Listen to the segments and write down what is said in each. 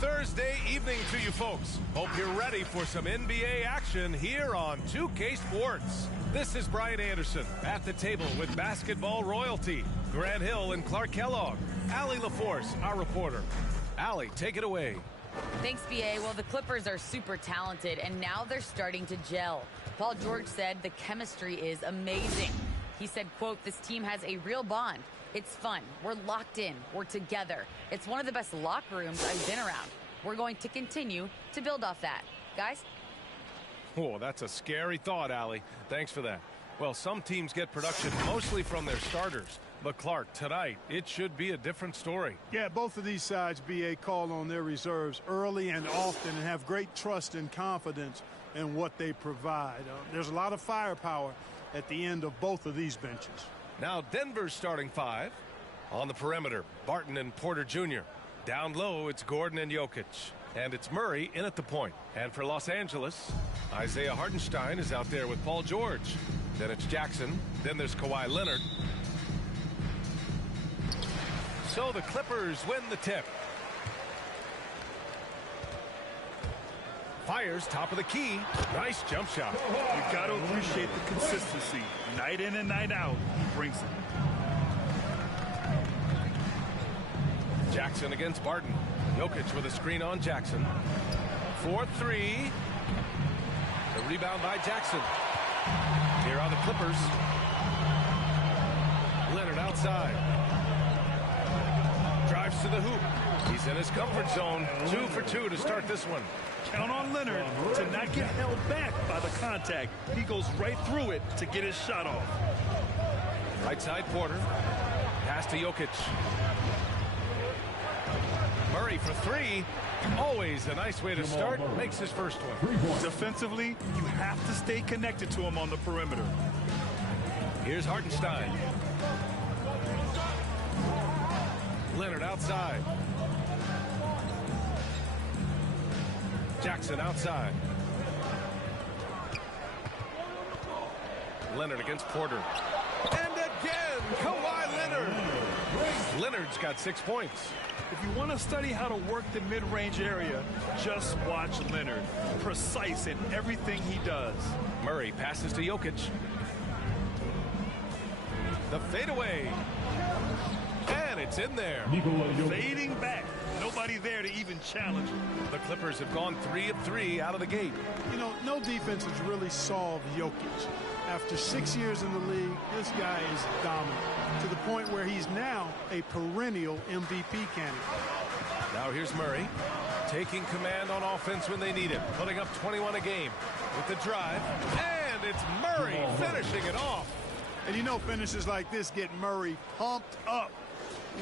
Thursday evening to you folks. Hope you're ready for some NBA action here on 2K Sports. This is Brian Anderson at the table with basketball royalty. Grant Hill and Clark Kellogg. Allie LaForce, our reporter. Allie, take it away. Thanks, BA. Well, the Clippers are super talented, and now they're starting to gel. Paul George said the chemistry is amazing. He said, quote, "This team has a real bond. It's fun. We're locked in. We're together. It's one of the best locker rooms I've been around. We're going to continue to build off that." Guys? Oh, that's a scary thought, Allie. Thanks for that. Well, some teams get production mostly from their starters. But, Clark, tonight, it should be a different story. Yeah, both of these sides, BA, call on their reserves early and often and have great trust and confidence in what they provide. There's a lot of firepower at the end of both of these benches. Now Denver's starting five. On the perimeter, Barton and Porter Jr. Down low, it's Gordon and Jokic. And it's Murray in at the point. And for Los Angeles, Isaiah Hartenstein is out there with Paul George. Then it's Jackson. Then there's Kawhi Leonard. So the Clippers win the tip. Fires top of the key. Nice jump shot. You got to appreciate the consistency. Night in and night out, he brings it. Jackson against Barton. Jokic with a screen on Jackson. 4-3. The rebound by Jackson. Here are the Clippers. Leonard outside. Drives to the hoop. He's in his comfort zone. 2 for 2 to start this one. Count on Leonard to not get held back by the contact. He goes right through it to get his shot off. Right side Porter. Pass to Jokic. Murray for three. Always a nice way to start. Makes his first one. Defensively, you have to stay connected to him on the perimeter. Here's Hartenstein. Leonard outside. Jackson outside. Leonard against Porter. And again, Kawhi Leonard. Leonard's got 6 points. If you want to study how to work the mid-range area, just watch Leonard. Precise in everything he does. Murray passes to Jokic. The fadeaway. And it's in there. Fading back. Nobody there to even challenge him. The Clippers have gone 3 of 3 out of the gate. You know, no defense has really solved Jokic. After 6 years in the league, this guy is dominant to the point where he's now a perennial MVP candidate. Now here's Murray taking command on offense when they need it, putting up 21 a game with the drive. And it's Murray finishing it off. And you know finishes like this get Murray pumped up.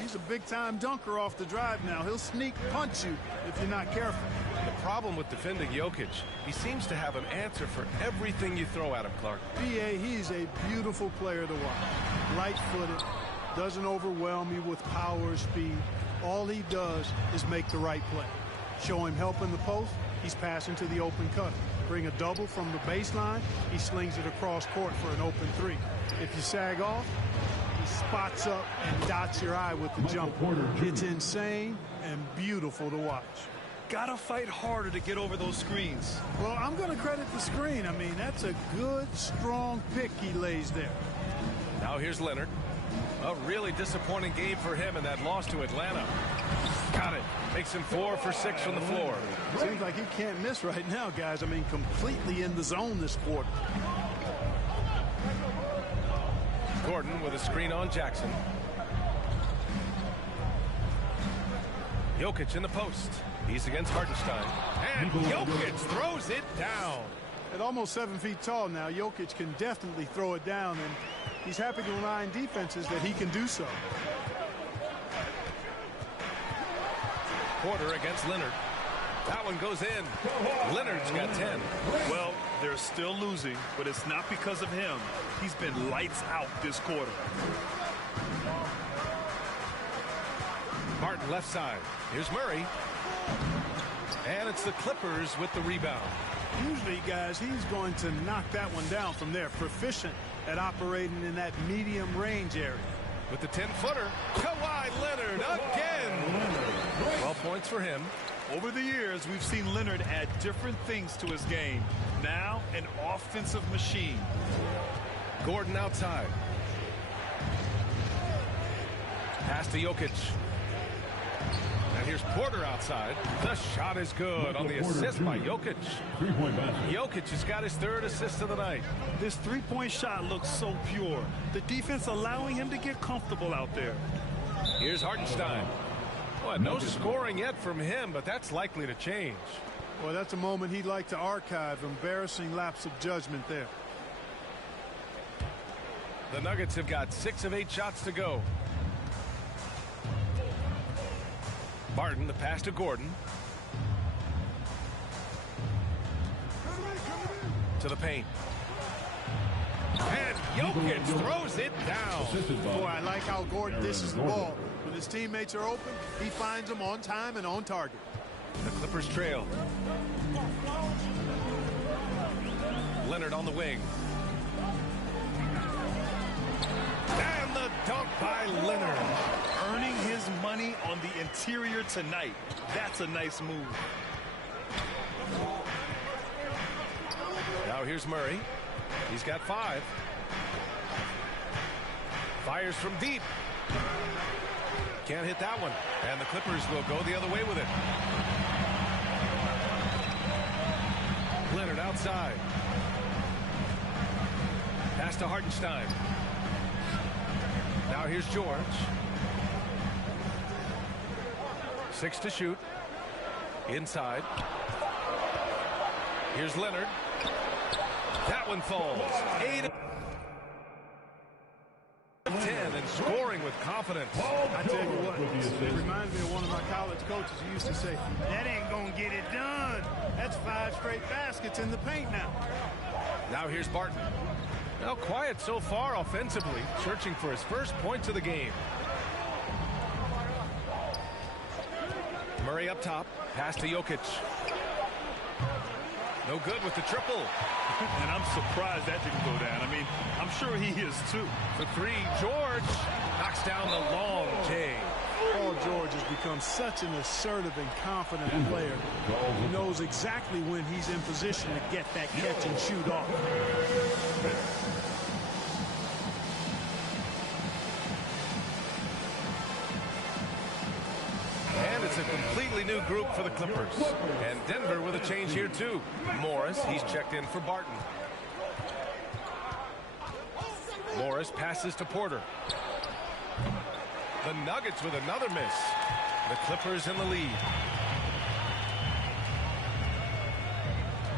He's a big-time dunker off the drive now. He'll sneak punch you if you're not careful. The problem with defending Jokic, he seems to have an answer for everything you throw at him, Clark. B.A., he's a beautiful player to watch. Light-footed, doesn't overwhelm you with power or speed. All he does is make the right play. Show him help in the post, he's passing to the open cutter. Bring a double from the baseline, he slings it across court for an open three. If you sag off, he spots up and dots your eye with the jumper. It's insane and beautiful to watch. Gotta fight harder to get over those screens. Well, I'm going to credit the screen. I mean, that's a good, strong pick he lays there. Now here's Leonard. A really disappointing game for him in that loss to Atlanta. Got it. Makes him 4 for 6 from the floor. Seems like he can't miss right now, guys. I mean, completely in the zone this quarter. Gordon with a screen on Jackson. Jokic in the post. He's against Hartenstein. And Jokic throws it down. At almost 7 feet tall now, Jokic can definitely throw it down, and he's happy to remind defenses that he can do so. Porter against Leonard. That one goes in. Leonard's got 10. Well, they're still losing, but it's not because of him. He's been lights out this quarter. Martin left side. Here's Murray. And it's the Clippers with the rebound. Usually, guys, he's going to knock that one down from there. Proficient at operating in that medium range area. With the 10-footer, Kawhi Leonard again. 12 points for him. Over the years, we've seen Leonard add different things to his game. Now, an offensive machine. Gordon outside. Pass to Jokic. And here's Porter outside. The shot is good on the assist by Jokic. Jokic has got his third assist of the night. This three-point shot looks so pure. The defense allowing him to get comfortable out there. Here's Hartenstein. Well, no scoring yet from him, but that's likely to change. Well, that's a moment he'd like to archive. Embarrassing lapse of judgment there. The Nuggets have got 6 of 8 shots to go. Barton, the pass to Gordon. To the paint. And Jokic throws it down. Boy, I like how Gordon dishes the ball. When his teammates are open, he finds them on time and on target. The Clippers trail. Leonard on the wing. And the dunk by Leonard. Earning his money on the interior tonight. That's a nice move. Now here's Murray. He's got 5. Fires from deep. Can't hit that one. And the Clippers will go the other way with it. Leonard outside. Pass to Hartenstein. Now here's George. 6 to shoot. Inside. Here's Leonard. That one falls. 8 of 10 and scoring with confidence. I tell you what, it reminds me of one of my college coaches who used to say, that ain't gonna get it done. That's 5 straight baskets in the paint now. Now here's Barton. Now quiet so far offensively, searching for his first points of the game. Murray up top, pass to Jokic. No good with the triple. And I'm surprised that didn't go down. I mean, I'm sure he is too. For 3, George knocks down the long J. Paul George has become such an assertive and confident player. He knows exactly when he's in position to get that catch and shoot off. And it's a completely new group for the Clippers. And Denver with a change here too. Morris, he's checked in for Barton. Morris passes to Porter. The Nuggets with another miss. The Clippers in the lead.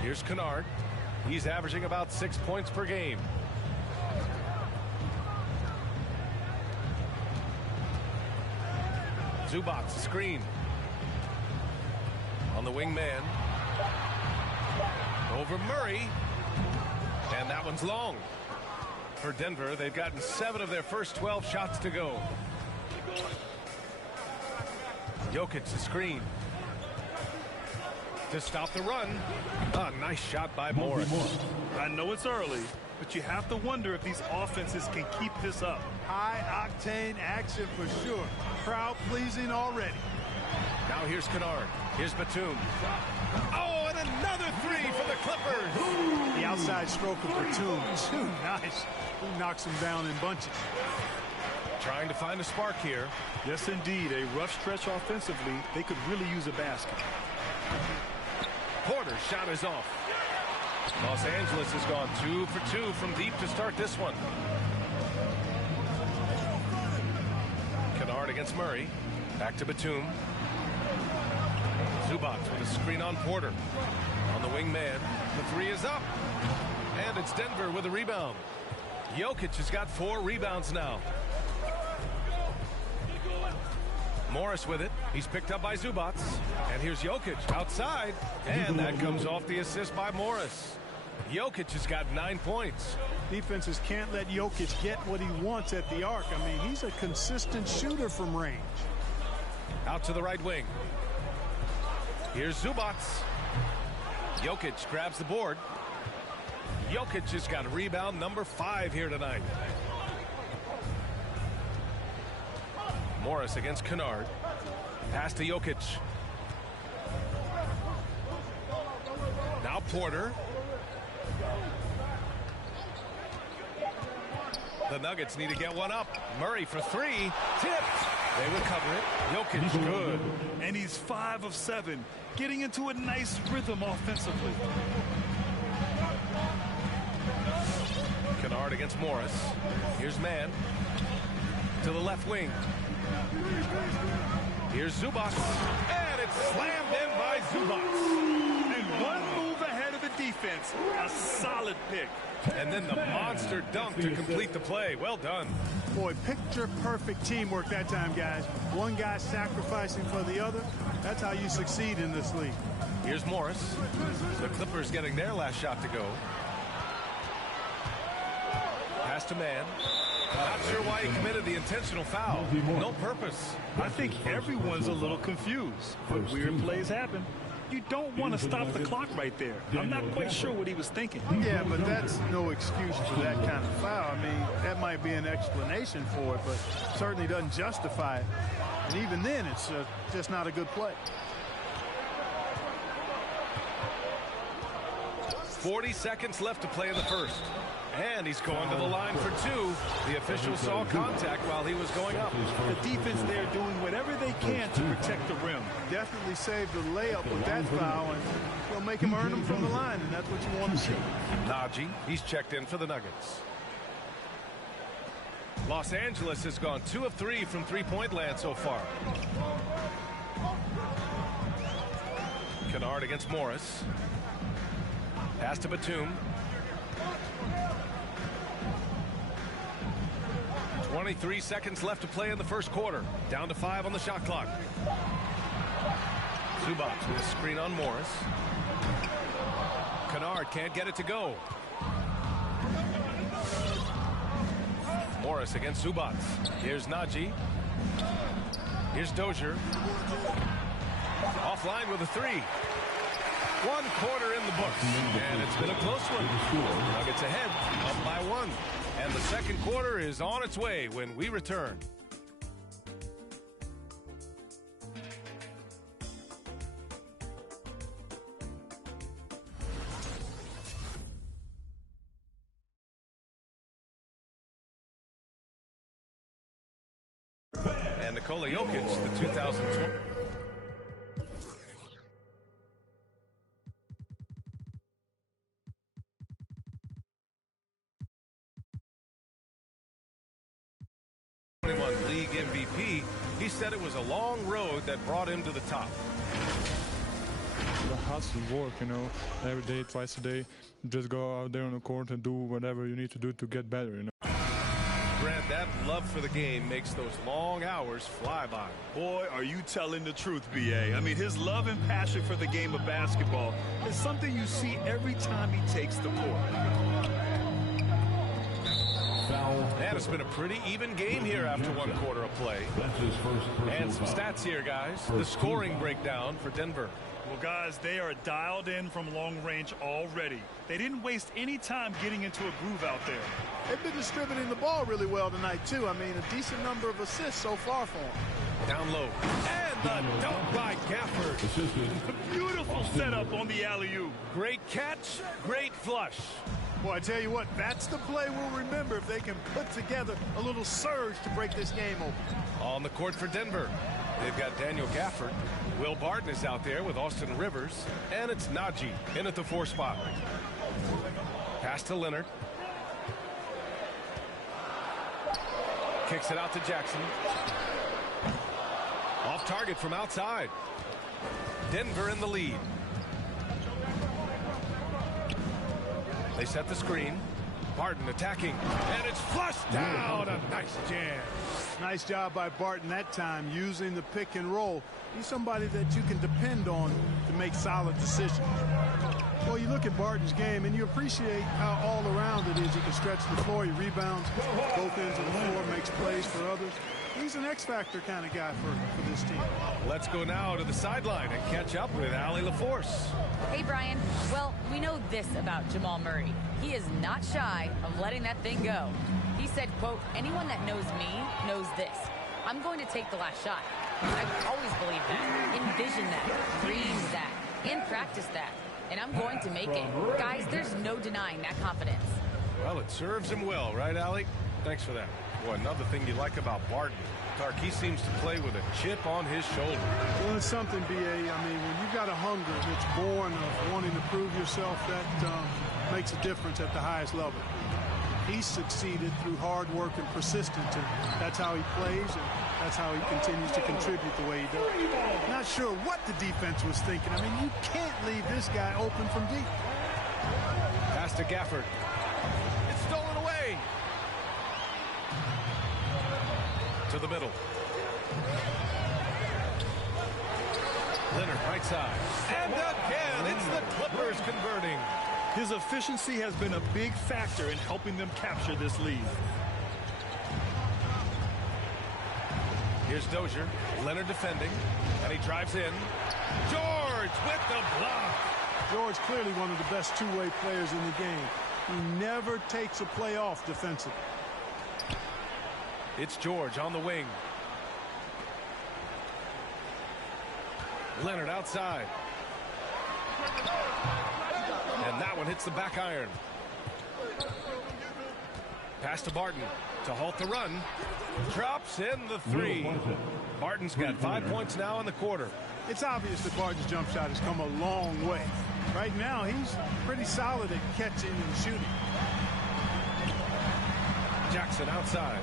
Here's Kennard. He's averaging about 6 points per game. Zubac, screen. On the wing man. Over Murray. And that one's long. For Denver, they've gotten 7 of their first 12 shots to go. Jokic, the screen. To stop the run. A nice shot by Morris. I know it's early, but you have to wonder if these offenses can keep this up. High-octane action for sure. Crowd-pleasing already. Now here's Kennard. Here's Batum. Oh, and another 3 for the Clippers. The outside stroke of Batum. Too nice. He knocks him down in bunches. Trying to find a spark here. Yes, indeed. A rough stretch offensively. They could really use a basket. Porter's shot is off. Los Angeles has gone 2 for 2 from deep to start this one. Kennard against Murray. Back to Batum. Zubac with a screen on Porter. On the wing man. The 3 is up. And it's Denver with a rebound. Jokic has got 4 rebounds now. Morris with it. He's picked up by Zubac. And here's Jokic outside. And that comes off the assist by Morris. Jokic has got 9 points. Defenses can't let Jokic get what he wants at the arc. I mean, he's a consistent shooter from range. Out to the right wing. Here's Zubac. Jokic grabs the board. Jokic has got rebound number 5 here tonight. Morris against Kennard. Pass to Jokic. Porter. The Nuggets need to get one up. Murray for three. Tipped. They would cover it. Jokic good. And he's 5 of 7, getting into a nice rhythm offensively. Kennard against Morris. Here's Mann. To the left wing. Here's Zubac. And it's slammed in by Zubac. And one move ahead of the defense. A solid pick. And then the monster dunk to complete the play. Well done. Boy, picture-perfect teamwork that time, guys. One guy sacrificing for the other. That's how you succeed in this league. Here's Morris. The Clippers getting their last shot to go. Pass to Mann. Not sure why he committed the intentional foul. No purpose. I think everyone's a little confused, but weird plays happen. You don't want to stop the clock right there. I'm not quite sure what he was thinking. Yeah, but that's no excuse for that kind of foul. I mean, that might be an explanation for it, but certainly doesn't justify it. And even then, it's just not a good play. 40 seconds left to play in the first. And he's going to the line for two. The official saw contact while he was going up. The defense there doing whatever they can to protect the rim. Definitely saved the layup with that foul, and they'll make him earn them from the line, and that's what you want to see. Najee, he's checked in for the Nuggets. Los Angeles has gone 2 of 3 from three-point land so far. Kennard against Morris. Pass to Batum. 23 seconds left to play in the first quarter. Down to 5 on the shot clock. Zubac with a screen on Morris. Kennard can't get it to go. Morris against Zubac. Here's Najee. Here's Dozier. Offline with a three. 1 quarter in the books. And it's been a close one. Nuggets ahead, up by 1. And the second quarter is on its way when we return. And Nikola Jokic, the 2020. League MVP. He said it was a long road that brought him to the top. The hustle work, you know, every day, twice a day. Just go out there on the court and do whatever you need to do to get better, you know. Grant, that love for the game makes those long hours fly by. Boy, are you telling the truth, B.A. I mean, his love and passion for the game of basketball is something you see every time he takes the court. And it's been a pretty even game here after 1 quarter of play. And some stats here, guys. The scoring breakdown for Denver. Well, guys, they are dialed in from long range already. They didn't waste any time getting into a groove out there. They've been distributing the ball really well tonight, too. I mean, a decent number of assists so far for them. Down low. And the dunk by Gafford. Beautiful setup on the alley-oop. Great catch, great flush. Boy, I tell you what, that's the play we'll remember if they can put together a little surge to break this game open. On the court for Denver, they've got Daniel Gafford. Will Barton is out there with Austin Rivers. And it's Najee in at the 4 spot. Pass to Leonard. Kicks it out to Jackson. Off target from outside. Denver in the lead. They set the screen. Barton attacking. And it's flushed down. A nice jam. Nice job by Barton that time using the pick and roll. He's somebody that you can depend on to make solid decisions. Well, you look at Barton's game and you appreciate how all around it is. He can stretch the floor. He rebounds both ends of the floor, makes plays for others. He's an X-factor kind of guy for this team. Let's go now to the sideline and catch up with Allie LaForce. Hey, Brian. Well, we know this about Jamal Murray. He is not shy of letting that thing go. He said, quote, anyone that knows me knows this. I'm going to take the last shot. I've always believed that, envisioned that, dreamed that, and practiced that. and I'm going to make it. Guys, there's no denying that confidence. Well, it serves him well, right, Allie? Thanks for that. Boy, another thing you like about Barton, Clark, he seems to play with a chip on his shoulder. Well, it's something, B.A. I mean, when you've got a hunger that's born of wanting to prove yourself, that makes a difference at the highest level. He's succeeded through hard work and persistence, and that's how he plays, and that's how he continues to contribute the way he does. Not sure what the defense was thinking. I mean, you can't leave this guy open from deep. Pass to Gafford. It's stolen away. To the middle. Leonard, right side. And again, it's the Clippers converting. His efficiency has been a big factor in helping them capture this lead. Here's Dozier. Leonard defending. And he drives in. George with the block. George clearly one of the best two-way players in the game. He never takes a play off defensively. It's George on the wing. Leonard outside. And that one hits the back iron. Pass to Barton to halt the run. Drops in the three. Barton's got 5 points now in the quarter. It's obvious that Barton's jump shot has come a long way. Right now, he's pretty solid at catching and shooting. Jackson outside.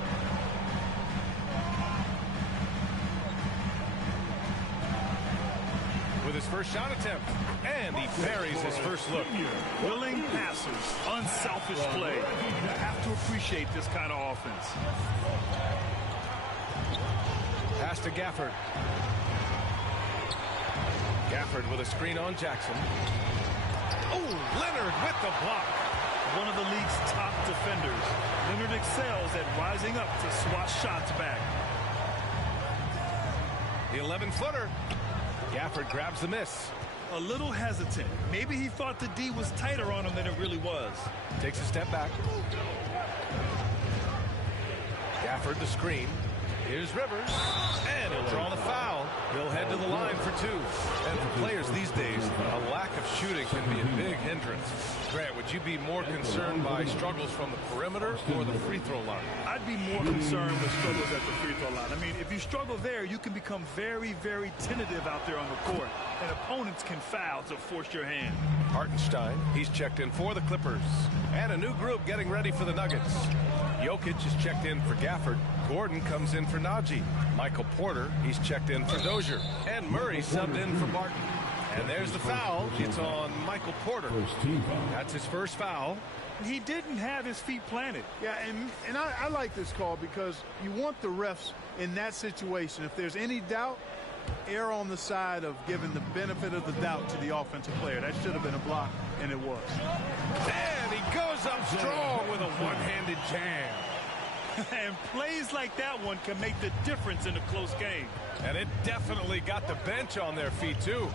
With his first shot attempt. And he buries his first look. Willing passes, unselfish play. You have to appreciate this kind of offense. Pass to Gafford. Gafford with a screen on Jackson. Oh, Leonard with the block. One of the league's top defenders. Leonard excels at rising up to swat shots back. The 11-footer. Gafford grabs the miss. A little hesitant. Maybe he thought the D was tighter on him than it really was. Takes a step back. Gafford the screen. Here's Rivers. And he'll draw the foul. He'll head to the line for two. And for players these days, a lack of shooting can be a big hindrance. Grant, would you be more concerned by struggles from the perimeter or the free throw line? I'd be more concerned with struggles at the free throw line. I mean, if you struggle there, you can become very, very tentative out there on the court. And opponents can foul to force your hand. Hartenstein, he's checked in for the Clippers. And a new group getting ready for the Nuggets. Jokic is checked in for Gafford. Gordon comes in for Najee. Michael Porter, he's checked in for Dozier. And Murray subbed in for Barton. And there's the foul. It's on Michael Porter. That's his first foul. He didn't have his feet planted. Yeah, and I like this call because you want the refs in that situation. If there's any doubt, err on the side of giving the benefit of the doubt to the offensive player. That should have been a block, and it was. And he goes up strong with a one-handed jam. And plays like that one can make the difference in a close game. And it definitely got the bench on their feet, too.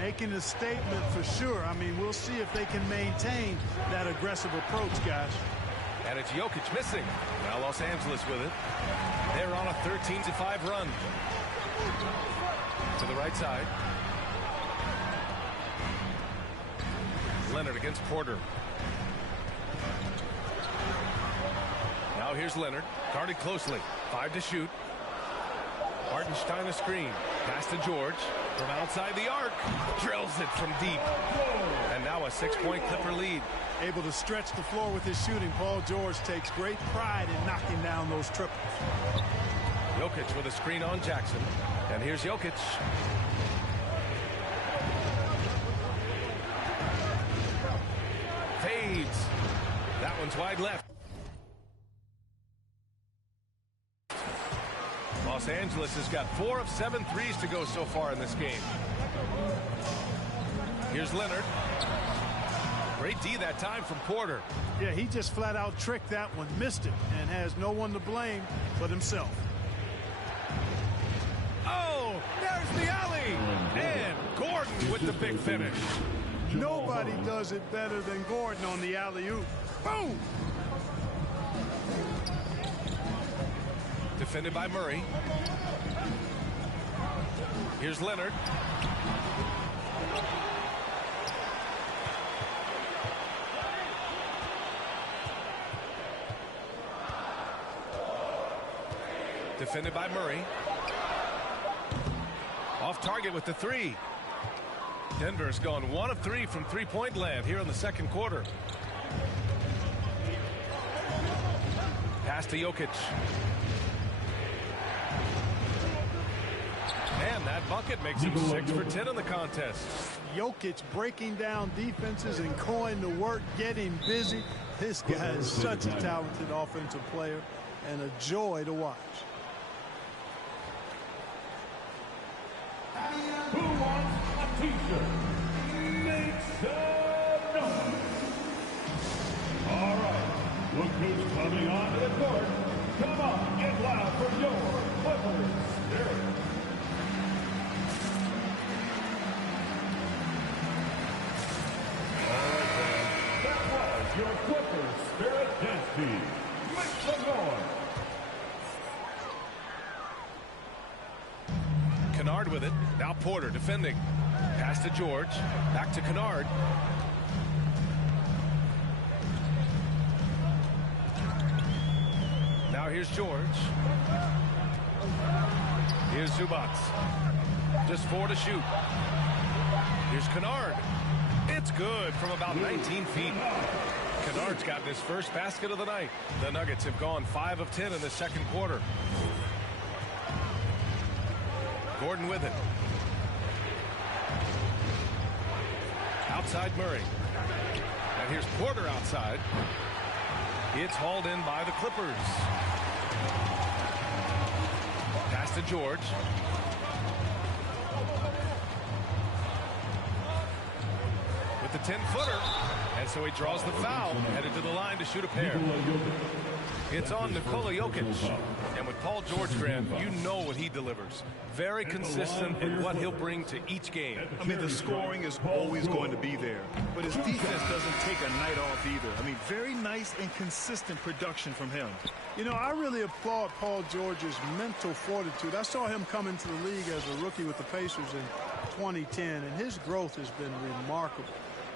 Making a statement for sure. I mean, we'll see if they can maintain that aggressive approach, guys. And it's Jokic missing. Now Los Angeles with it. They're on a 13-5 run. To the right side. Leonard against Porter. Now here's Leonard. Guarded closely. 5 to shoot. Hartenstein a screen. Pass to George. From outside the arc. Drills it from deep. And now a 6-point Clipper lead. Able to stretch the floor with his shooting. Paul George takes great pride in knocking down those triples. Jokic with a screen on Jackson. And here's Jokic. Fades. That one's wide left. Los Angeles has got 4 of 7 threes to go so far in this game. Here's Leonard. Great D that time from Porter. Yeah, he just flat out tricked that one, missed it, and has no one to blame but himself. Oh, there's the alley. And Gordon with the big finish. Nobody does it better than Gordon on the alley-oop. Boom! Defended by Murray. Here's Leonard. defended by Murray. Off target with the three. Denver's gone 1 of 3 from three-point land here in the second quarter. Pass to Jokic. And that bucket makes him 6 for 10 in the contest. Jokic breaking down defenses and going to work, getting busy. This guy is such a talented offensive player and a joy to watch. Who wants a t-shirt? Make some noise. All right, look who's coming onto the court. Come on, get loud for your Clippers Spirit. Your Clippers Spirit dance team. Make some noise. Kennard with it. Now Porter defending. Pass to George. Back to Kennard. Now here's George. Here's Zubac. Just 4 to shoot. Here's Kennard. It's good from about 19 feet. Kennard's gotten his first basket of the night. The Nuggets have gone 5 of 10 in the second quarter. Gordon with it. Outside Murray. And here's Porter outside. It's hauled in by the Clippers. Pass to George. With the 10-footer. And so he draws the foul, headed to the line to shoot a pair. It's on Nikola Jokic. And with Paul George, Grant, you know what he delivers. Very consistent in what he'll bring to each game. I mean, the scoring is always going to be there, but his defense doesn't take a night off either. I mean, very nice and consistent production from him. You know, I really applaud Paul George's mental fortitude. I saw him come into the league as a rookie with the Pacers in 2010, and his growth has been remarkable.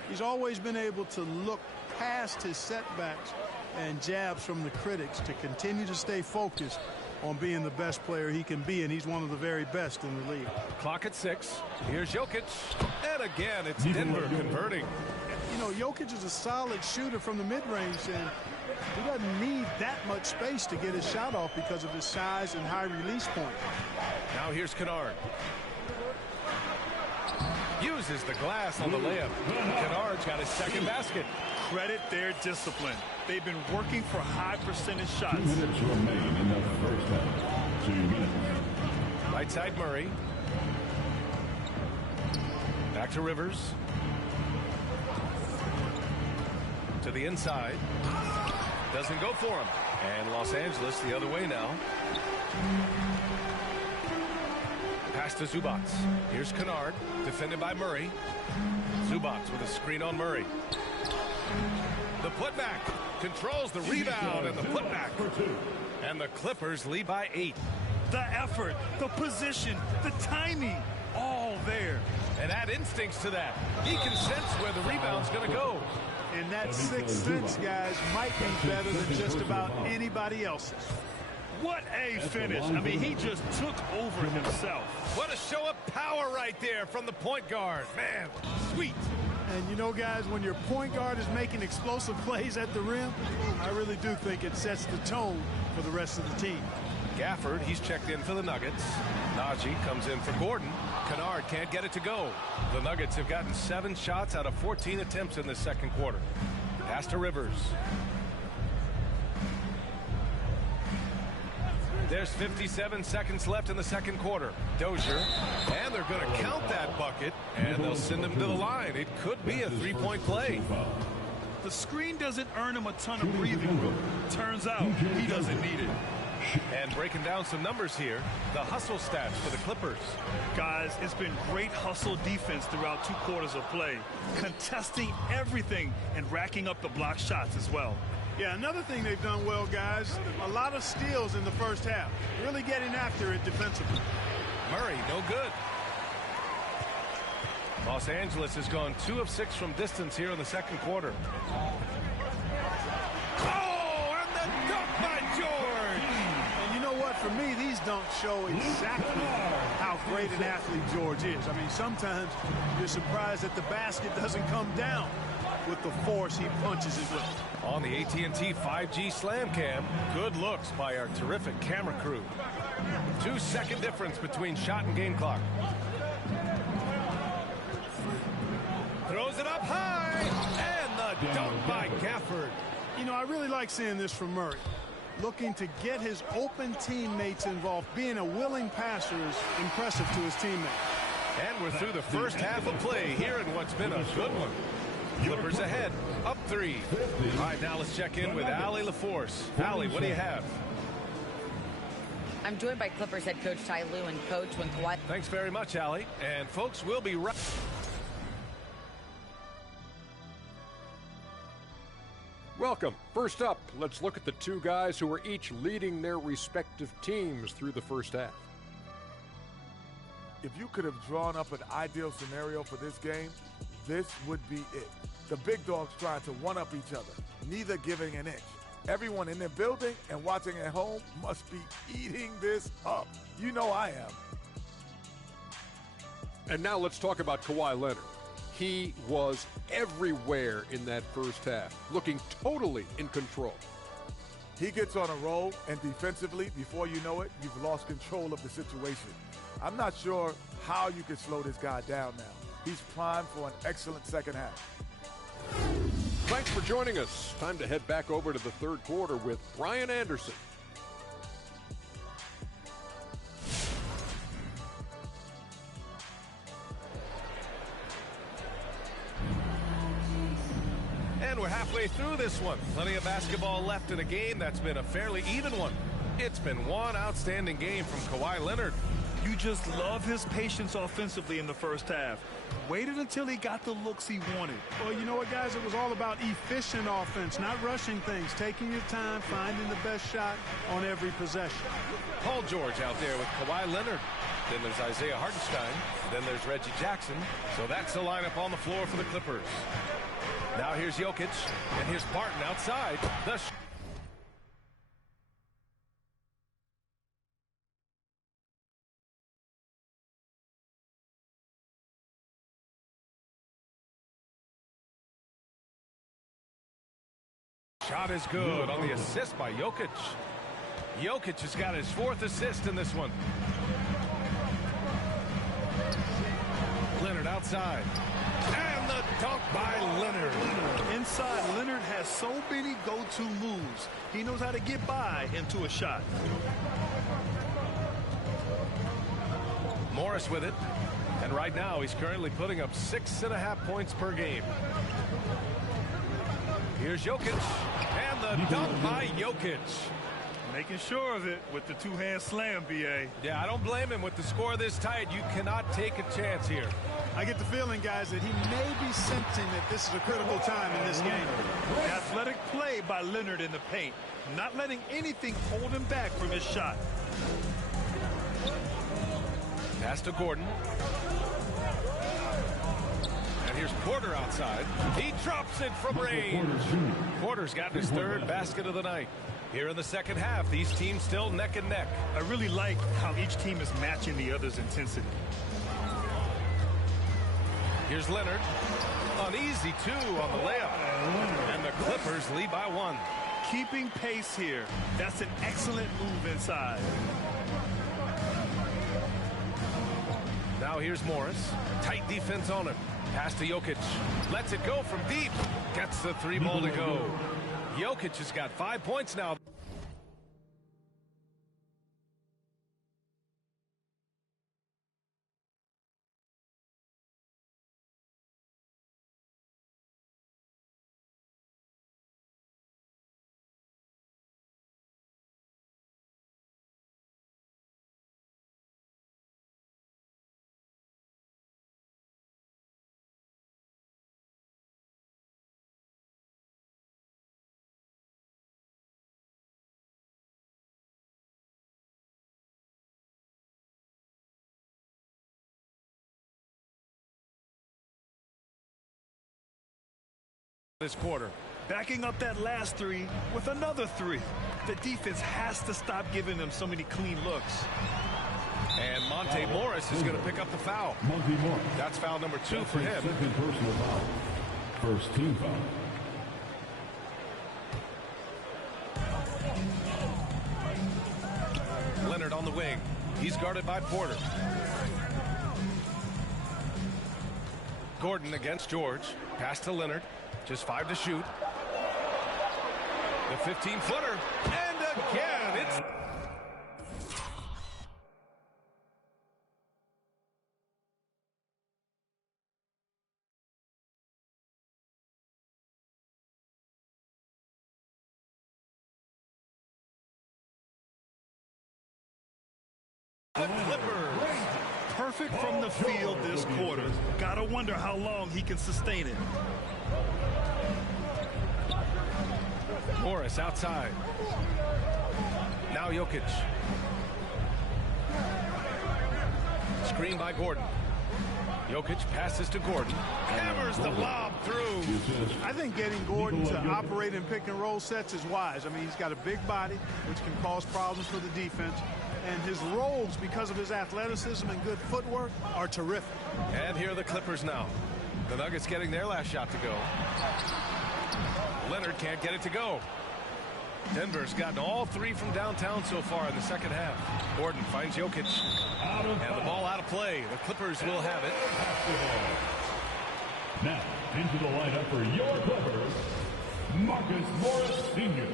He's always been able to look past his setbacks and jabs from the critics to continue to stay focused on being the best player he can be, and he's one of the very best in the league. Clock at 6. Here's Jokic. And again, it's Denver converting. You know, Jokic is a solid shooter from the mid-range, and he doesn't need that much space to get his shot off because of his size and high release point. Now here's Kennard. Uses the glass on the layup. Kennard's got his second basket. Credit their discipline. They've been working for high percentage shots. 2 minutes remain in the first half. 2 minutes. Right side Murray. Back to Rivers. To the inside. Doesn't go for him. And Los Angeles the other way now. Pass to Zubac. Here's Kennard, defended by Murray. Zubac with a screen on Murray. The putback controls the rebound and the putback. And the Clippers lead by 8. The effort, the position, the timing, all there. And add instincts to that. He can sense where the rebound's going to go. And that sixth sense, guys, might be better than just about anybody else's. What a finish. I mean, he just took over himself. What a show of power right there from the point guard. Man, sweet. And you know, guys, when your point guard is making explosive plays at the rim, I really do think it sets the tone for the rest of the team. Gafford, he's checked in for the Nuggets. Najee comes in for Gordon. Kennard can't get it to go. The Nuggets have gotten 7 shots out of 14 attempts in the second quarter. Pass to Rivers. There's 57 seconds left in the second quarter. Dozier, and they're going to count that bucket, and they'll send him to the line. It could be a 3-point play. The screen doesn't earn him a ton of breathing room. Turns out he doesn't need it. And breaking down some numbers here, the hustle stats for the Clippers. Guys, it's been great hustle defense throughout 2 quarters of play, contesting everything and racking up the block shots as well. Yeah, another thing they've done well, guys, a lot of steals in the first half. Really getting after it defensively. Murray, no good. Los Angeles has gone 2 of 6 from distance here in the second quarter. Oh, and the dunk by George! And you know what? For me, these show exactly how great an athlete George is. I mean, sometimes you're surprised that the basket doesn't come down with the force he punches it with. On the AT&T 5G Slam Cam, good looks by our terrific camera crew. 2-second difference between shot and game clock. Throws it up high, and the dunk by Gafford. You know, I really like seeing this from Murray. Looking to get his open teammates involved. Being a willing passer is impressive to his teammates. And we're through the first half of play here in what's been a good one. Clippers ahead, up 3. All right, now let's check in with Allie LaForce. Allie, what do you have? I'm joined by Clippers head coach Ty Lue and coach when Kawhi. Thanks very much, Allie. And folks, we'll be right. Welcome. First up, let's look at the two guys who are each leading their respective teams through the first half. If you could have drawn up an ideal scenario for this game, this would be it. The big dogs trying to one-up each other, neither giving an inch. Everyone in the building and watching at home must be eating this up. You know I am. And now let's talk about Kawhi Leonard. He was everywhere in that first half, looking totally in control. He gets on a roll, and defensively, before you know it, you've lost control of the situation. I'm not sure how you can slow this guy down now. He's primed for an excellent second half. Thanks for joining us. Time to head back over to the third quarter with Brian Anderson. And we're halfway through this one. Plenty of basketball left in a game that's been a fairly even one. It's been one outstanding game from Kawhi Leonard. You just love his patience offensively in the first half. Waited until he got the looks he wanted. Well, you know what, guys? It was all about efficient offense, not rushing things, taking your time, finding the best shot on every possession. Paul George out there with Kawhi Leonard. Then there's Isaiah Hartenstein. Then there's Reggie Jackson. So that's the lineup on the floor for the Clippers. Now here's Jokic, and here's Barton outside. The shot is good on the assist by Jokic. Jokic has got his 4th assist in this one. Leonard outside. And the dunk by Leonard. Inside, Leonard has so many go-to moves. He knows how to get by into a shot. Morris with it. And right now, he's currently putting up 6.5 points per game. Here's Jokic. And the dunk by Jokic. Making sure of it with the two-hand slam, B.A. Yeah, I don't blame him. With the score this tight, you cannot take a chance here. I get the feeling, guys, that he may be sensing that this is a critical time in this game. Athletic play by Leonard in the paint, not letting anything hold him back from his shot. Pass to Gordon. And here's Porter outside. He drops it from range. Porter's gotten his 3rd basket of the night. Here in the second half, these teams still neck and neck. I really like how each team is matching the other's intensity. Here's Leonard. An easy 2 on the layup. And the Clippers lead by 1. Keeping pace here. That's an excellent move inside. Now here's Morris. Tight defense on him. Pass to Jokic. Lets it go from deep. Gets the 3 ball to go. Jokic has got 5 points now. This quarter. Backing up that last three with another three. The defense has to stop giving them so many clean looks. And Monte Morris is going to pick up the foul. Monte Morris. That's foul number 2 for him. Second personal foul. First team foul. Leonard on the wing. He's guarded by Porter. Gordon against George. Pass to Leonard. Just 5 to shoot. The 15-footer. And again, it's... The Clippers. Perfect from the field this quarter. Gotta wonder how long he can sustain it. Morris outside. Now Jokic. Screen by Gordon. Jokic passes to Gordon. Hammers the lob through. I think getting Gordon to operate in pick and roll sets is wise. I mean, he's got a big body, which can cause problems for the defense. And his rolls, because of his athleticism and good footwork, are terrific. And here are the Clippers now. The Nuggets getting their last shot to go. Leonard can't get it to go. Denver's gotten all 3 from downtown so far in the second half. Gordon finds Jokic. And the ball out of play. The Clippers will have it. Now, into the lineup for your Clippers, Marcus Morris Sr.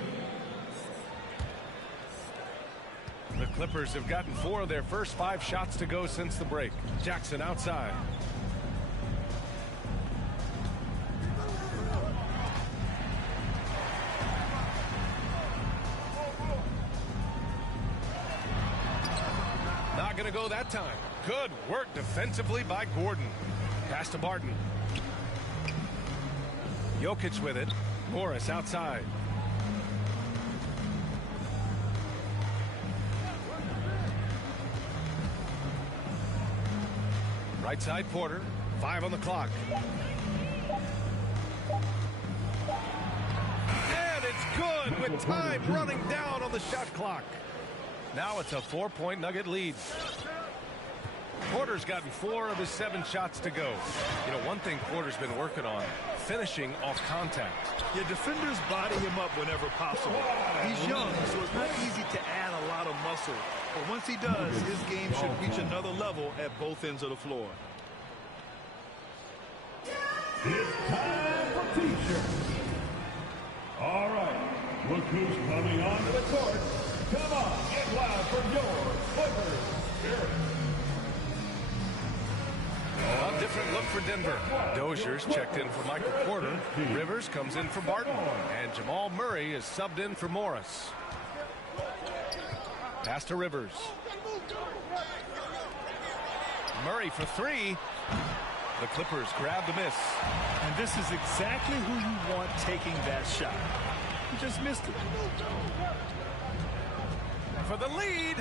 The Clippers have gotten 4 of their first 5 shots to go since the break. Jackson outside. Not going to go that time. Good work defensively by Gordon. Pass to Barton. Jokic with it. Morris outside. Right side Porter. 5 on the clock. And it's good with time running down on the shot clock. Now it's a 4-point Nugget lead. Porter's gotten 4 of his 7 shots to go. You know, one thing Porter's been working on, finishing off contact. Your defenders body him up whenever possible. He's young, so it's not easy to add a lot of muscle. But once he does, his game should reach another level at both ends of the floor. It's time for T-shirts. All right, look who's coming onto the court. Come on, get loud for your Clippers. A different look for Denver. Dozier's checked in for Michael Porter. Rivers comes in for Barton. And Jamal Murray is subbed in for Morris. Pass to Rivers. Murray for 3. The Clippers grab the miss. And this is exactly who you want taking that shot. He just missed it. For the lead.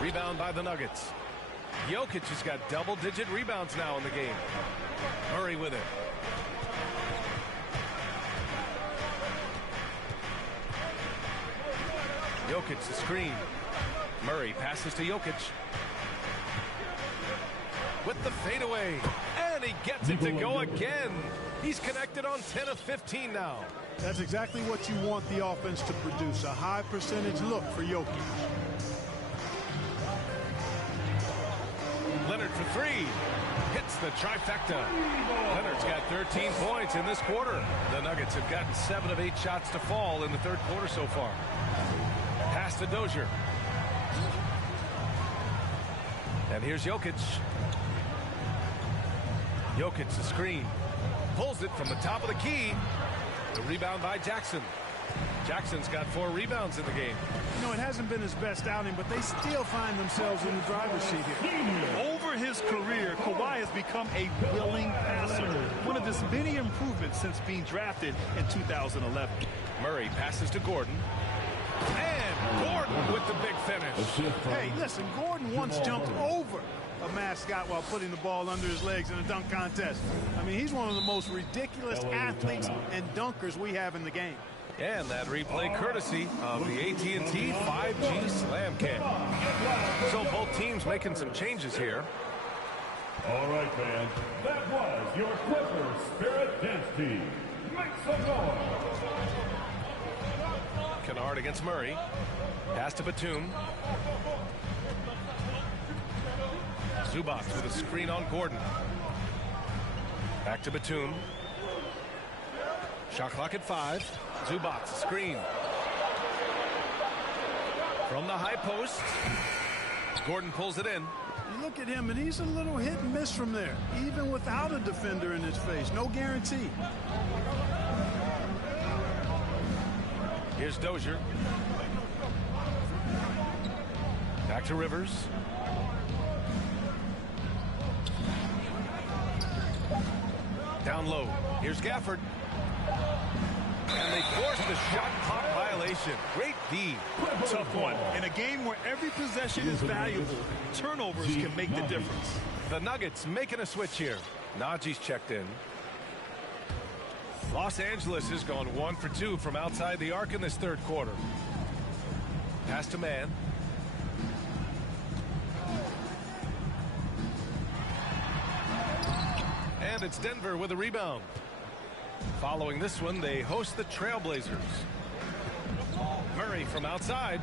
Rebound by the Nuggets. Jokic has got double-digit rebounds now in the game. Murray with it. Jokic the screen. Murray passes to Jokic. With the fadeaway. And he gets it to go again. He's connected on 10 of 15 now. That's exactly what you want the offense to produce. A high percentage look for Jokic. Leonard for 3. Hits the trifecta. Leonard's got 13 points in this quarter. The Nuggets have gotten 7 of 8 shots to fall in the third quarter so far. Pass to Dozier. And here's Jokic. Jokic the screen. Pulls it from the top of the key. The rebound by Jackson. Jackson's got 4 rebounds in the game. You know, it hasn't been his best outing, but they still find themselves in the driver's seat here. Over his career, Kawhi has become a willing passer. One of his many improvements since being drafted in 2011. Murray passes to Gordon. And Gordon with the big finish. Hey, listen, Gordon once jumped over a mascot while putting the ball under his legs in a dunk contest. I mean, he's one of the most ridiculous athletes and dunkers we have in the game. And that replay courtesy of the AT&T 5G Slam Cam. So both teams making some changes here. All right, fans, that was your Clippers Spirit Dance Team. Make some noise. Kennard against Murray. Pass to Batum. Zubac with a screen on Gordon. Back to Batum. Shot clock at 5. Zubac screen. From the high post. Gordon pulls it in. You look at him, and he's a little hit and miss from there, even without a defender in his face. No guarantee. Here's Dozier. Back to Rivers. Down low. Here's Gafford. And they force the shot clock violation. Great D. Tough one. In a game where every possession is valuable, turnovers can make the difference. The Nuggets making a switch here. Najee's checked in. Los Angeles has gone 1 for 2 from outside the arc in this third quarter. Pass to Mann. And it's Denver with a rebound. Following this one, they host the Trailblazers. Murray from outside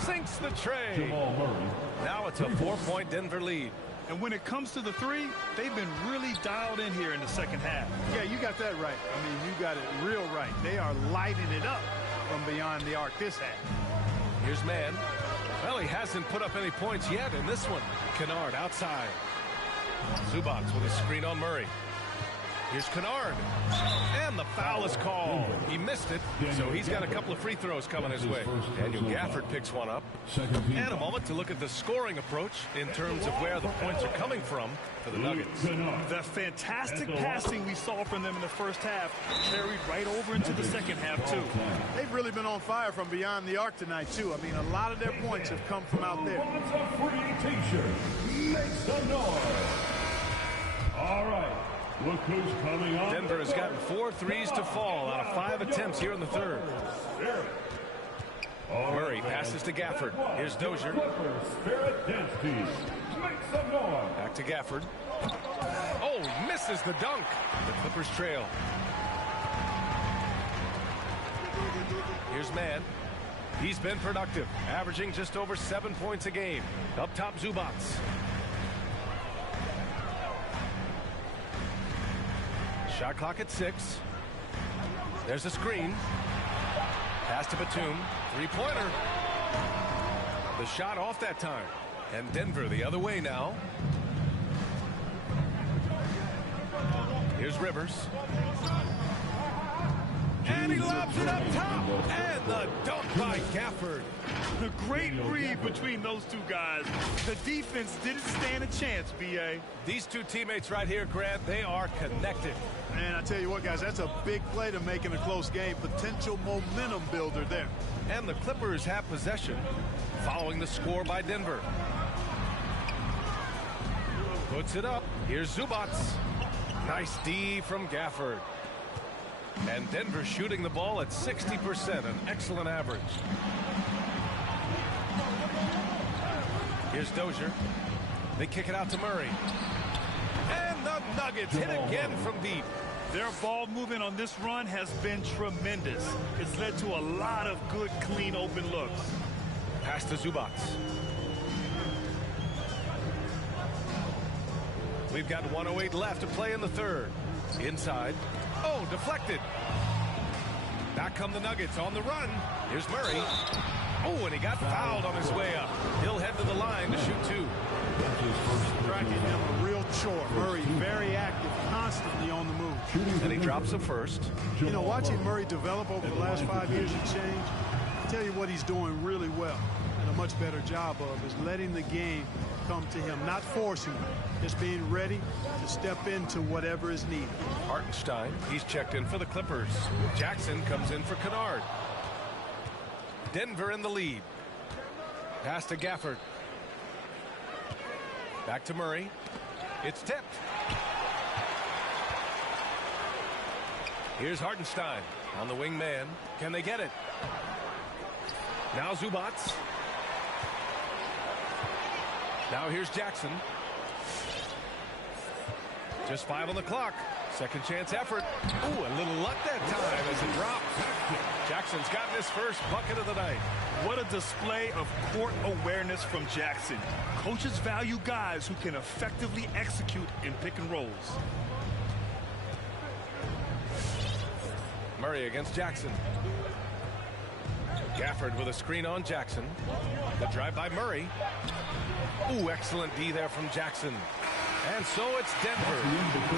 sinks the tray. Jamal Murray. Now it's a 4-point Denver lead. And when it comes to the three, they've been really dialed in here in the second half. Yeah, you got that right. I mean, you got it real right. They are lighting it up from beyond the arc this half. Here's Mann. Well, he hasn't put up any points yet in this one. Kennard outside. Zubac with a screen on Murray. Here's Kennard. And the foul is called. He missed it, so he's got a couple of free throws coming his way. Daniel Gafford picks one up. And a moment to look at the scoring approach in terms of where the points are coming from for the Nuggets. The fantastic passing we saw from them in the first half carried right over into the second half, too. They've really been on fire from beyond the arc tonight, too. I mean, a lot of their points have come from out there. It's a free t-shirt. Make some noise. All right. Look who's coming on. Denver has gotten 4 threes to fall out of 5 attempts here in the third. Murray passes to Gafford. Here's Dozier. Back to Gafford. Oh, misses the dunk. The Clippers trail. Here's Mann. He's been productive, averaging just over 7 points a game. Up top, Zubac. Shot clock at 6. There's a screen. Pass to Batum. Three-pointer. The shot off that time. And Denver the other way now. Here's Rivers. And he lobs it up top. And the dunk by Gafford. A great read between those two guys. The defense didn't stand a chance, B.A. These two teammates right here, Grant, they are connected. And I tell you what, guys, that's a big play to make in a close game. Potential momentum builder there. And the Clippers have possession following the score by Denver. Puts it up. Here's Zubac. Nice D from Gafford. And Denver shooting the ball at 60%, an excellent average. Here's Dozier. They kick it out to Murray. And the Nuggets hit again from deep. Their ball movement on this run has been tremendous. It's led to a lot of good, clean, open looks. Pass to Zubac. We've got 1:08 left to play in the third. Inside. Oh, deflected. Back come the Nuggets on the run. Here's Murray. Oh, and he got fouled on his way up. He'll head to the line to shoot 2. Cracking him a real chore. Murray very active, constantly on the move. And he drops the first. You know, watching Murray develop over the last 5 years and change, I tell you what he's doing really well and a much better job of is letting the game come to him, not forcing him, just being ready to step into whatever is needed. Hartenstein, he's checked in for the Clippers. Jackson comes in for Kennard. Denver in the lead. Pass to Gafford. Back to Murray. It's tipped. Here's Hartenstein on the wing man. Can they get it? Now Zubats. Now here's Jackson. Just 5 on the clock. Second chance effort. Ooh, a little luck that time as it dropped. Jackson's gotten his first bucket of the night. What a display of court awareness from Jackson. Coaches value guys who can effectively execute in pick and rolls. Murray against Jackson. Gafford with a screen on Jackson. The drive by Murray. Ooh, excellent D there from Jackson. And so it's Denver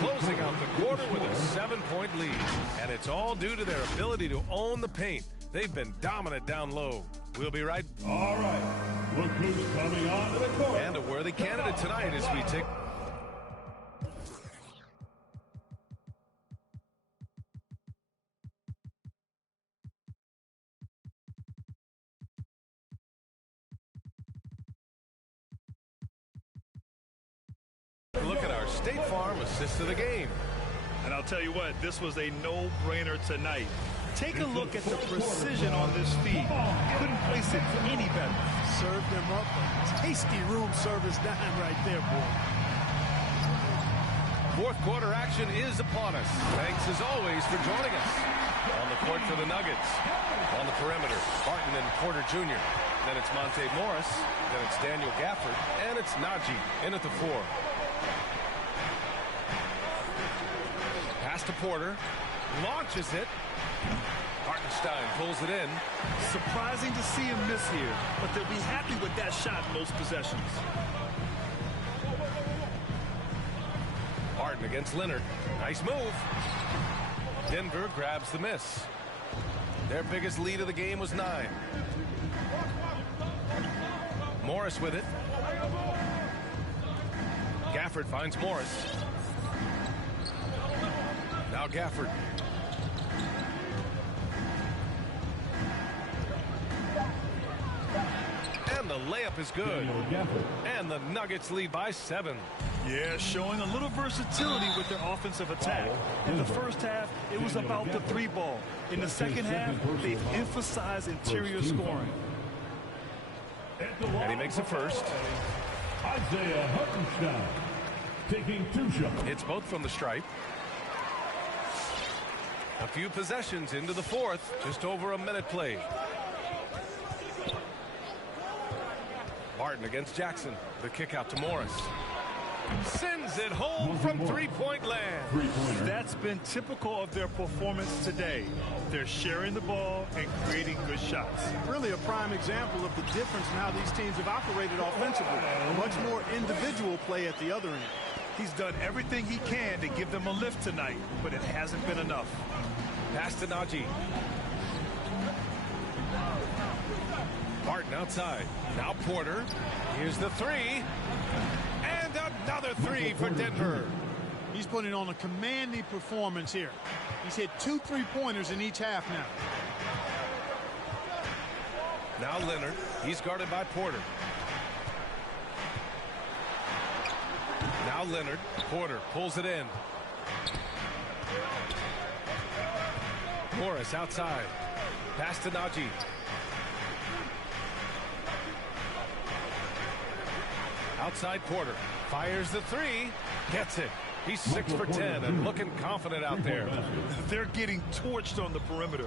closing out the quarter with a 7-point lead. And it's all due to their ability to own the paint. They've been dominant down low. We'll be right. All right. Look who's coming on to the court. And a worthy candidate tonight as we take. Look at our State Farm assist of the game. And I'll tell you what, this was a no-brainer tonight. Take a look at the precision on this feed. Couldn't place it any better. Served them up a tasty room service dime right there, boy. Fourth quarter action is upon us. Thanks as always for joining us. On the court for the Nuggets. On the perimeter, Barton and Porter Jr. Then it's Monte Morris. Then it's Daniel Gafford. And it's Najee in at the 4. Pass to Porter. Launches it. Hartenstein pulls it in. Surprising to see him miss here, but they'll be happy with that shot most possessions. Barton against Leonard. Nice move. Denver grabs the miss. Their biggest lead of the game was 9. Morris with it. Gafford finds Morris. Now Gafford. And the layup is good. And the Nuggets lead by 7. Yeah, showing a little versatility with their offensive attack. In the first half, it was about the 3 ball. In the second half, they've emphasized interior scoring. And he makes the first. Isaiah Hartenstein taking 2 shots. Hits both from the stripe. A few possessions into the fourth. Just over a minute played. Martin against Jackson. The kick out to Morris. Sends it home from three-point land. That's been typical of their performance today. They're sharing the ball and creating good shots. Really a prime example of the difference in how these teams have operated offensively. Much more individual play at the other end. He's done everything he can to give them a lift tonight, but it hasn't been enough. Pass to Najee. Martin outside. Now Porter. Here's the 3. And another 3 for Denver. He's putting on a commanding performance here. He's hit 2 3-pointers in each half now. Now Leonard. He's guarded by Porter. Now Leonard. Porter pulls it in. Morris outside. Pass to Najee. Outside Porter. Fires the 3. Gets it. He's 6 for 10 and looking confident out there. They're getting torched on the perimeter.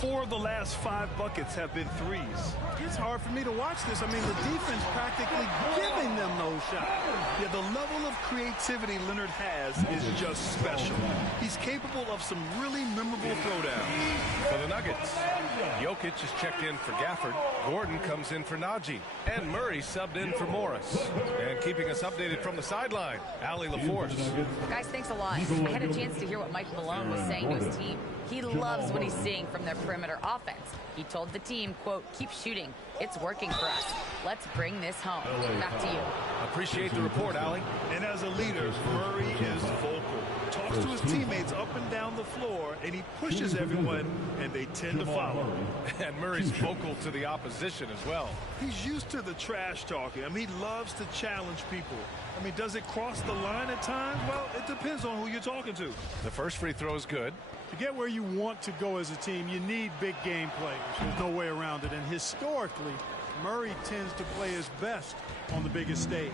4 of the last 5 buckets have been 3s. It's hard for me to watch this. I mean, the defense practically giving them those shots. Yeah, the level of creativity Leonard has is just special. He's capable of some really memorable throwdowns. For the Nuggets, Jokic is checked in for Gafford. Gordon comes in for Najee. And Murray subbed in for Morris. And keeping us updated from the sideline, Allie LaForce. Guys, thanks a lot. I had a chance to hear what Mike Malone was saying to his team. He loves what he's seeing from their perimeter offense. He told the team, quote, keep shooting. It's working for us. Let's bring this home. Back to you. Appreciate the report, Allie. And as a leader, Murray is vocal. Talks to his teammates up and down the floor, and he pushes everyone, and they tend to follow. And Murray's vocal to the opposition as well. He's used to the trash talking. I mean, he loves to challenge people. I mean, does it cross the line at times? Well, it depends on who you're talking to. The first free throw is good. To get where you want to go as a team, you need big game players. There's no way around it. And historically, Murray tends to play his best on the biggest stage.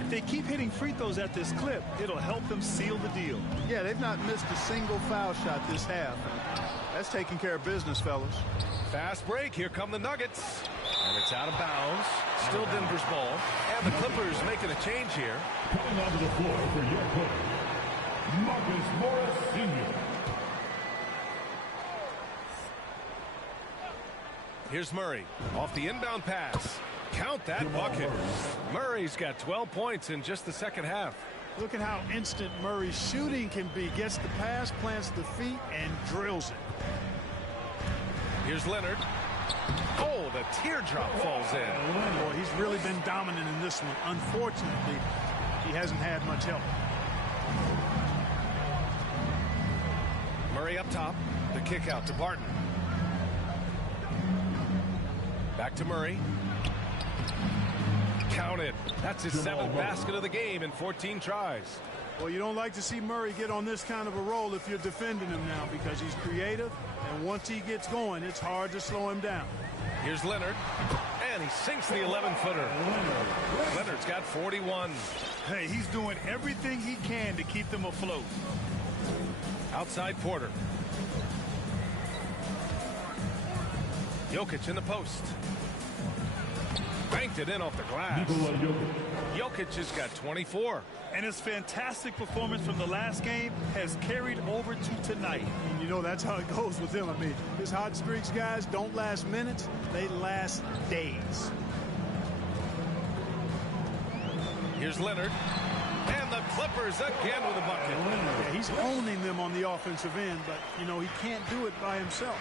If they keep hitting free throws at this clip, it'll help them seal the deal. Yeah, they've not missed a single foul shot this half. That's taking care of business, fellas. Fast break. Here come the Nuggets. And it's out of bounds. Still Denver's ball. And the Clippers making a change here. Coming onto the floor for your coach, Marcus Morris Sr. Here's Murray off the inbound pass. Count that bucket. Murray's got 12 points in just the second half. Look at how instant Murray's shooting can be. Gets the pass, plants the feet, and drills it. Here's Leonard. Oh, the teardrop falls in. Boy, he's really been dominant in this one. Unfortunately, he hasn't had much help. Murray up top. The kick out to Barton. Back to Murray. Count it. That's his 7th basket of the game in 14 tries. Well, you don't like to see Murray get on this kind of a roll if you're defending him now, because he's creative, and once he gets going, it's hard to slow him down. Here's Leonard, and he sinks the 11-footer. Leonard's got 41. Hey, he's doing everything he can to keep them afloat. Outside Porter. Jokic in the post. Banked it in off the glass. Jokic has got 24. And his fantastic performance from the last game has carried over to tonight. And you know, that's how it goes with him. I mean, his hot streaks, guys, don't last minutes. They last days. Here's Leonard. And the Clippers again with a bucket. Yeah, he's owning them on the offensive end, but, you know, he can't do it by himself.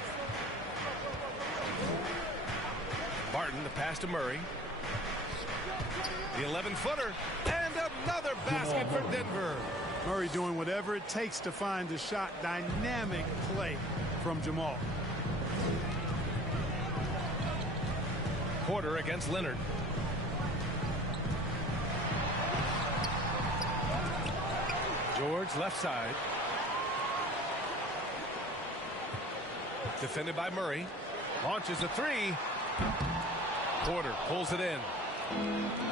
Barton, the pass to Murray. The 11-footer. And another basket for Denver. Murray doing whatever it takes to find the shot. Dynamic play from Jamal. Porter against Leonard. George left side. Defended by Murray. Launches a three. Porter pulls it in.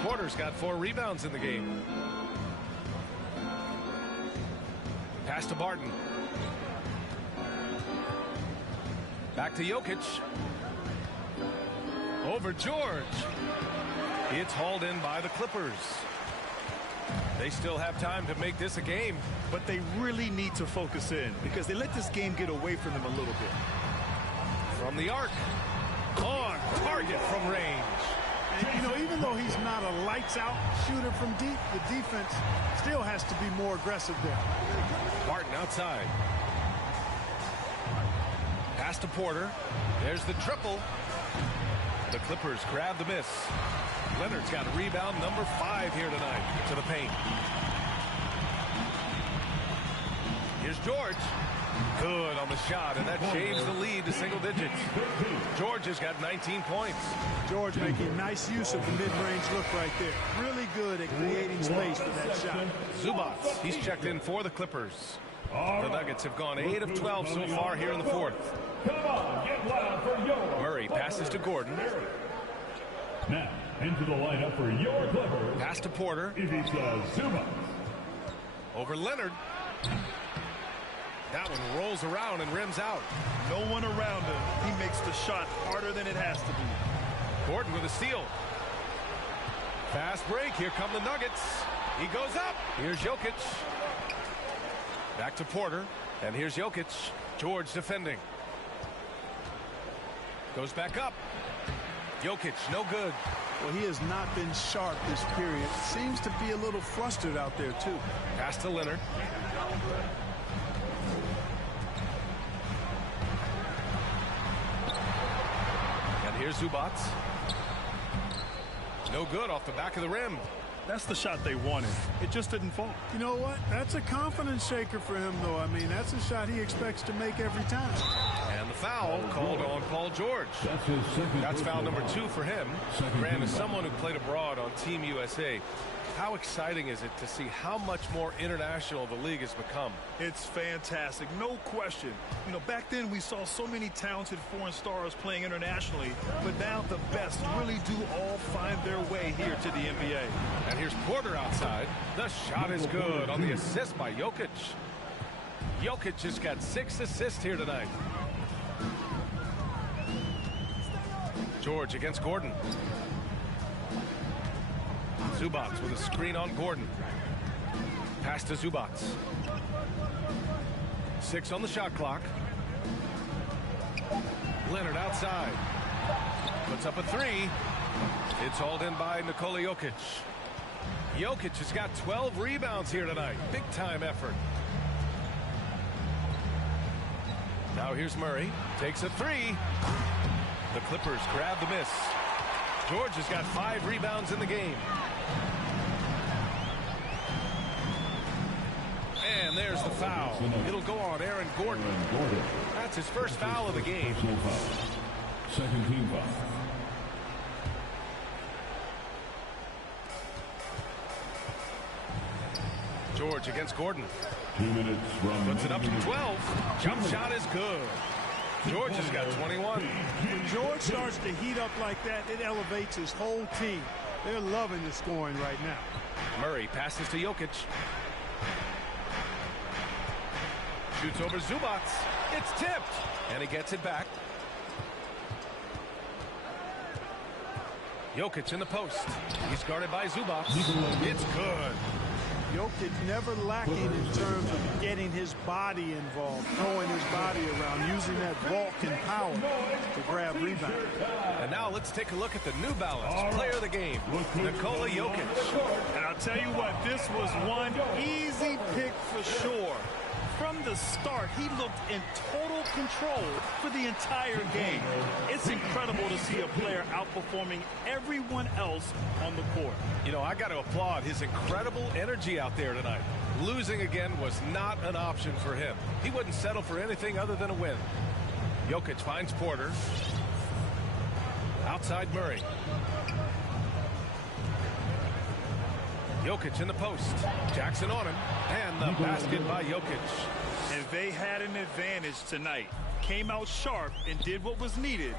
Porter's got 4 rebounds in the game. Pass to Barton. Back to Jokic. Over George. It's hauled in by the Clippers. They still have time to make this a game. But they really need to focus in because they let this game get away from them a little bit. From the arc. On target from range. And, you know, even though he's not a lights-out shooter from deep, the defense still has to be more aggressive there. Barton outside. Pass to Porter. There's the triple. The Clippers grab the miss. Leonard's got rebound number 5 here tonight to the paint. Here's George. Good on the shot, and that shaves the lead to single digits. George has got 19 points. George making nice use of the mid-range look right there. Really good at creating space for that shot. Zubac, he's checked in for the Clippers. The Nuggets have gone 8 of 12 so far here in the 4th. Come on, get loud for your... Murray passes to Gordon. Now, into the lineup for your Clippers. Pass to Porter. Ivica Zubac. Over Leonard. That one rolls around and rims out. No one around him. He makes the shot harder than it has to be. Gordon with a steal. Fast break. Here come the Nuggets. He goes up. Here's Jokic. Back to Porter. And here's Jokic. George defending. Goes back up. Jokic, no good. Well, he has not been sharp this period. Seems to be a little flustered out there, too. Pass to Leonard. And here's Zubac. No good off the back of the rim. That's the shot they wanted. It just didn't fall. You know what? That's a confidence shaker for him, though. I mean, that's a shot he expects to make every time. And the foul called on Paul George. That's foul number 2 for him. Grant, as someone who played abroad on Team USA, how exciting is it to see how much more international the league has become? It's fantastic, no question. You know, back then we saw so many talented foreign stars playing internationally, but now the best really do all find their way here to the NBA. And here's Porter outside. The shot is good on the assist by Jokic. Jokic has got 6 assists here tonight. George against Gordon. Zubac with a screen on Gordon. Pass to Zubac. 6 on the shot clock. Leonard outside. Puts up a 3. It's hauled in by Nikola Jokic. Jokic has got 12 rebounds here tonight. Big time effort. Now here's Murray. Takes a 3. The Clippers grab the miss. George has got 5 rebounds in the game. And there's the foul. It'll go on Aaron Gordon. That's his first foul of the game. Second team foul. George against Gordon. 2 minutes from. Puts it up from 12. Jump shot is good. George has got 21. When George starts to heat up like that, it elevates his whole team. They're loving the scoring right now. Murray passes to Jokic. Shoots over Zubac. It's tipped. And he gets it back. Jokic in the post. He's guarded by Zubac. It's good. Jokic never lacking in terms of getting his body involved, throwing his body around, using that bulk and power to grab rebounds. And now let's take a look at the New Balance player of the game, Nikola Jokic. And I'll tell you what, this was one easy pick for sure. From the start, he looked in total control for the entire game. It's incredible to see a player outperforming everyone else on the court. You know, I got to applaud his incredible energy out there tonight. Losing again was not an option for him. He wouldn't settle for anything other than a win. Jokic finds Porter. Outside Murray. Jokic in the post. Jackson on him. And the basket by Jokic. And they had an advantage tonight. Came out sharp and did what was needed.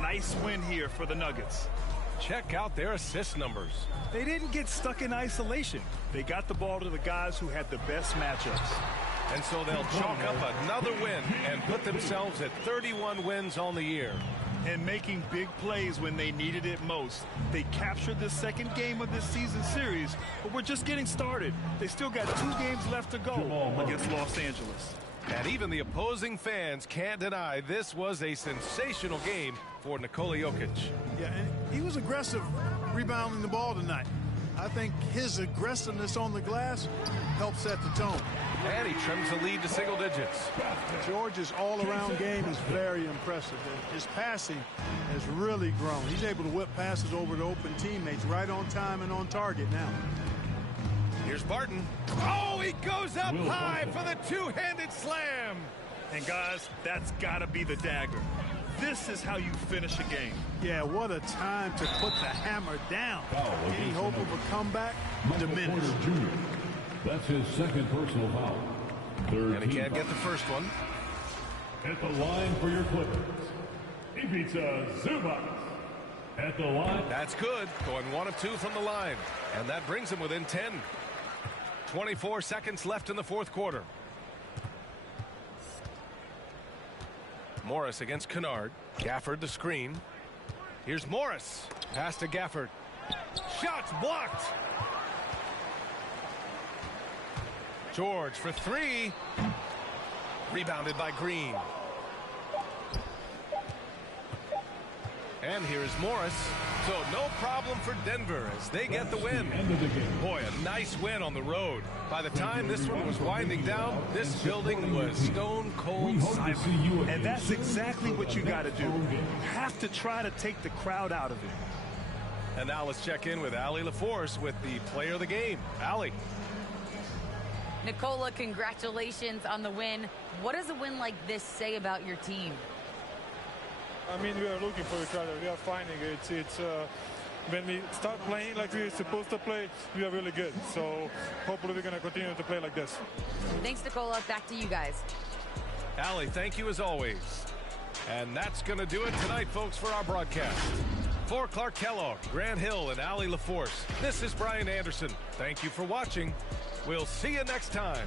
Nice win here for the Nuggets. Check out their assist numbers. They didn't get stuck in isolation. They got the ball to the guys who had the best matchups. And so they'll chalk up another win and put themselves at 31 wins on the year. And making big plays when they needed it most. They captured the second game of this season series, but we're just getting started. They still got 2 games left to go against Los Angeles. And even the opposing fans can't deny this was a sensational game for Nikola Jokic. Yeah, and he was aggressive rebounding the ball tonight. I think his aggressiveness on the glass helped set the tone. And he trims the lead to single digits. George's all-around game is very impressive. His passing has really grown. He's able to whip passes over to open teammates right on time and on target now. Here's Barton. Oh, he goes up high for the two-handed slam. And guys, that's got to be the dagger. This is how you finish a game. Yeah, what a time to put the hammer down. Any hope of a comeback? Diminished. That's his second personal foul. And he can't get the first one. At the line for your Clippers, Ivica Zubac. At the line. That's good. Going 1 of 2 from the line. And that brings him within 10. 24 seconds left in the fourth quarter. Morris against Kennard. Gafford the screen. Here's Morris. Pass to Gafford. Shots blocked. George for 3. Rebounded by Green. And here's Morris. So no problem for Denver as they get the win. Boy, a nice win on the road. By the time this one was winding down, this building was stone cold silent. And that's exactly what you got to do. You have to try to take the crowd out of it. And now let's check in with Allie LaForce with the player of the game. Allie. Nikola, congratulations on the win. What does a win like this say about your team? I mean, we are looking for each other. We are finding it. When we start playing like we're supposed to play, we are really good. So hopefully we're going to continue to play like this. Thanks, Nikola. Back to you guys. Allie, thank you as always. And that's going to do it tonight, folks, for our broadcast. For Clark Kellogg, Grant Hill, and Allie LaForce, this is Brian Anderson. Thank you for watching. We'll see you next time.